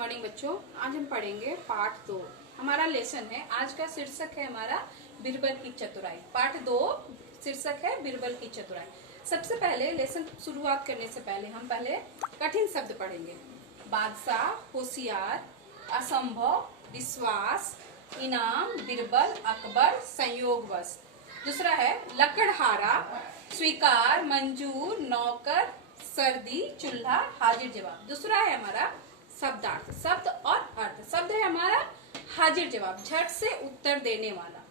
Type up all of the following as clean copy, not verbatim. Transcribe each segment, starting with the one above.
Morning बच्चों। आज हम पढ़ेंगे पाठ 2। हमारा लेसन है, आज का शीर्षक है हमारा बीरबल की चतुराई। पाठ 2 शीर्षक है बीरबल की चतुराई। सबसे पहले लेसन शुरुआत करने से पहले हम पहले कठिन शब्द पढ़ेंगे। बादशाह, होशियार, असंभव, विश्वास, इनाम, बीरबल, अकबर, संयोगवश। दूसरा है लकड़हारा, स्वीकार, मंजूर, नौकर, सर्दी, चूल्हा, हाजिर जवाब। दूसरा है हमारा शब्दार्थ, शब्द और अर्थ। शब्द है हमारा हाजिर जवाब, झट से उत्तर देने वाला।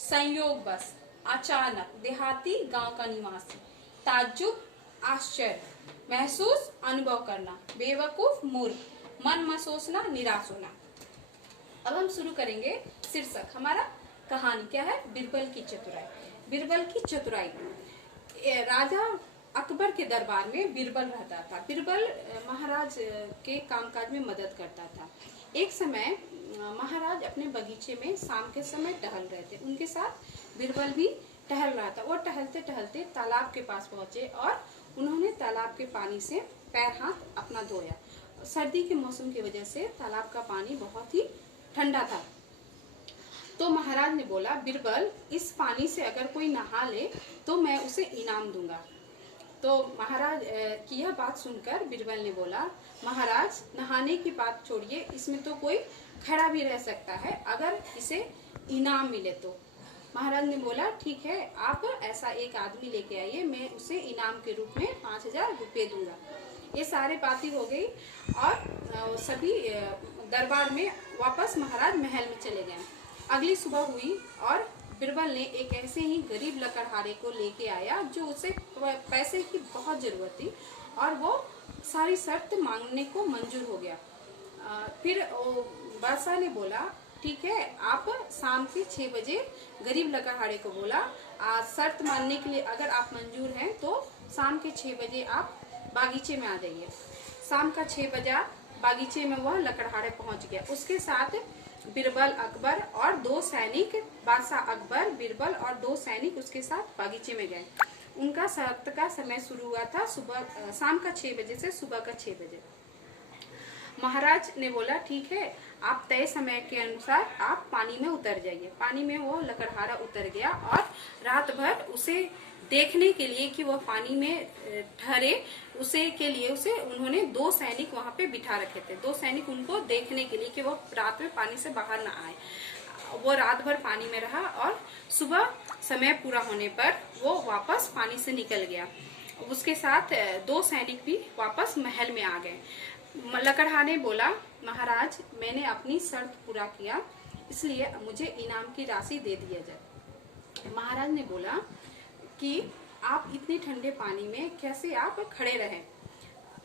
संयोगवश, अचानक, देहाती, गांव का निवासी। ताज्जुब, आश्चर्य, महसूस, अनुभव करना। बेवकूफ, मूर्ख, मन मसोसना, निराश होना। अब हम शुरू करेंगे शीर्षक हमारा। कहानी क्या है? बीरबल की चतुराई। बीरबल की चतुराई। राजा अकबर के दरबार में बीरबल रहता था। बीरबल महाराज के कामकाज में मदद करता था। एक समय महाराज अपने बगीचे में शाम के समय टहल रहे थे। उनके साथ बीरबल भी टहल रहा था। वो टहलते टहलते तालाब के पास पहुंचे और उन्होंने तालाब के पानी से पैर हाथ अपना धोया। सर्दी के मौसम की वजह से तालाब का पानी बहुत ही ठंडा था। तो महाराज ने बोला, बीरबल, इस पानी से अगर कोई नहा ले तो मैं उसे इनाम दूंगा। तो महाराज की यह बात सुनकर बीरबल ने बोला, महाराज, नहाने की बात छोड़िए, इसमें तो कोई खड़ा भी रह सकता है अगर इसे इनाम मिले तो। महाराज ने बोला, ठीक है, आप ऐसा एक आदमी लेके आइए, मैं उसे इनाम के रूप में 5000 रुपये दूंगा। ये सारी बातें हो गई और सभी दरबार में वापस महाराज महल में चले गए। अगली सुबह हुई और बीरबल ने एक ऐसे ही गरीब लकड़हारे को लेके आया जो उसे पैसे की बहुत जरूरत थी और वो सारी शर्त मांगने को मंजूर हो गया। फिर बादशाह ने बोला, ठीक है, आप शाम के 6 बजे गरीब लकड़हारे को बोला, शर्त मानने के लिए अगर आप मंजूर हैं तो शाम के 6 बजे आप बागीचे में आ जाइए। शाम का 6 बजे बागीचे में वह लकड़हारे पहुंच गया। उसके साथ बीरबल, अकबर और 2 सैनिक, बादशाह अकबर, बीरबल और 2 सैनिक उसके साथ बागीचे में गए। उनका शर्त का समय शुरू हुआ था शाम का 6 बजे से सुबह का 6 बजे। महाराज ने बोला, ठीक है, आप तय समय के अनुसार आप पानी में उतर जाइए। पानी में वो लकड़हारा उतर गया और रात भर उसे देखने के लिए कि वह पानी में ठहरे, उसे उन्होंने 2 सैनिक वहां पे बिठा रखे थे। 2 सैनिक उनको देखने के लिए कि वो रात में पानी से बाहर ना आए। वो रात भर पानी में रहा और सुबह समय पूरा होने पर वो वापस पानी से निकल गया। उसके साथ 2 सैनिक भी वापस महल में आ गए। लकड़हारे बोला, महाराज, मैंने अपनी शर्त पूरा किया, इसलिए मुझे इनाम की राशि दे दिया जाए। महाराज ने बोला कि आप इतने ठंडे पानी में कैसे आप खड़े रहे,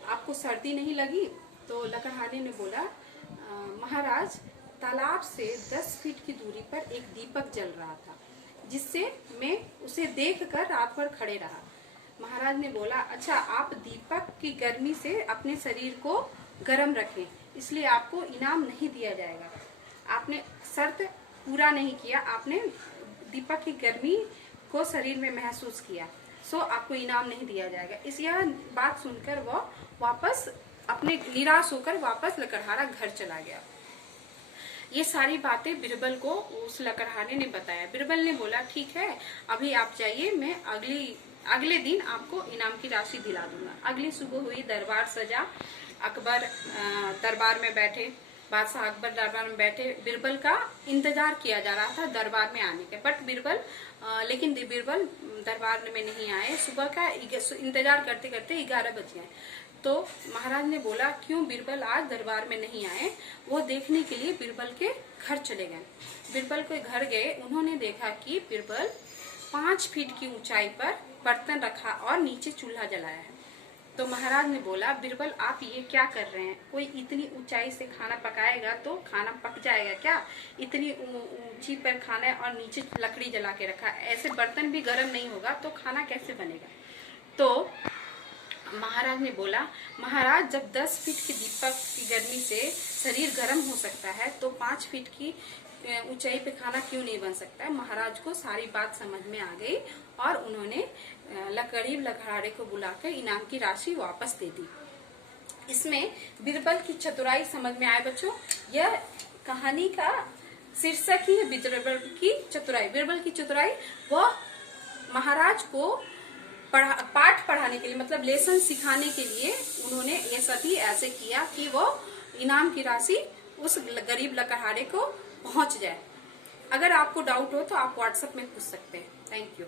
आपको सर्दी नहीं लगी? तो लकड़हारे ने बोला, महाराज, तालाब से 10 फीट की दूरी पर एक दीपक जल रहा था, जिससे मैं उसे देखकर रात भर खड़े रहा। महाराज ने बोला, अच्छा, आप दीपक की गर्मी से अपने शरीर को गर्म रखें, इसलिए आपको इनाम नहीं दिया जाएगा। आपने शर्त पूरा नहीं किया, आपने दीपक की गर्मी को शरीर में महसूस किया, सो आपको इनाम नहीं दिया जाएगा। यह बात सुनकर वह वापस अपने निराश होकर वापस लकड़हारा घर चला गया। ये सारी बातें बीरबल को उस लकड़हारे ने बताया। बीरबल ने बोला, ठीक है, अभी आप जाइए, मैं अगले दिन आपको इनाम की राशि दिला दूंगा। अगली सुबह हुई, दरबार सजा। अकबर दरबार में बैठे, बादशाह अकबर दरबार में बैठे। बीरबल का इंतजार किया जा रहा था दरबार में आने के, बट लेकिन बीरबल दरबार में नहीं आए। सुबह का इंतजार करते करते 11 बज गए। तो महाराज ने बोला, क्यों बीरबल आज दरबार में नहीं आए? वो देखने के लिए बीरबल के घर चले गए। बीरबल के घर गए, उन्होंने देखा कि बीरबल 5 फीट की ऊंचाई पर बर्तन रखा और नीचे चूल्हा जलाया है। तो महाराज ने बोला, बीरबल, आप ये क्या कर रहे हैं? कोई इतनी ऊंचाई से खाना पकाएगा तो खाना पक जाएगा क्या? इतनी ऊंची पर खाना और नीचे लकड़ी जला के रखा, ऐसे बर्तन भी गर्म नहीं होगा तो खाना कैसे बनेगा? तो महाराज ने बोला, महाराज, जब 10 फीट के दीपक की गर्मी से शरीर गर्म हो सकता है तो 5 फीट की ऊंचाई पे खाना क्यों नहीं बन सकता है? महाराज को सारी बात समझ में आ गई और उन्होंने लकड़हारे को बुलाकर इनाम की राशि वापस दे दी। इसमें बीरबल की चतुराई समझ में आए बच्चों। यह कहानी का शीर्षक ही है बीरबल की चतुराई। बीरबल की चतुराई, वह महाराज को पाठ पढ़ाने के लिए, मतलब लेसन सिखाने के लिए उन्होंने ये सभी ऐसे किया कि वो इनाम की राशि उस गरीब लकड़हारे को पहुंच जाए। अगर आपको डाउट हो तो आप व्हाट्सएप में पूछ सकते हैं। Thank you.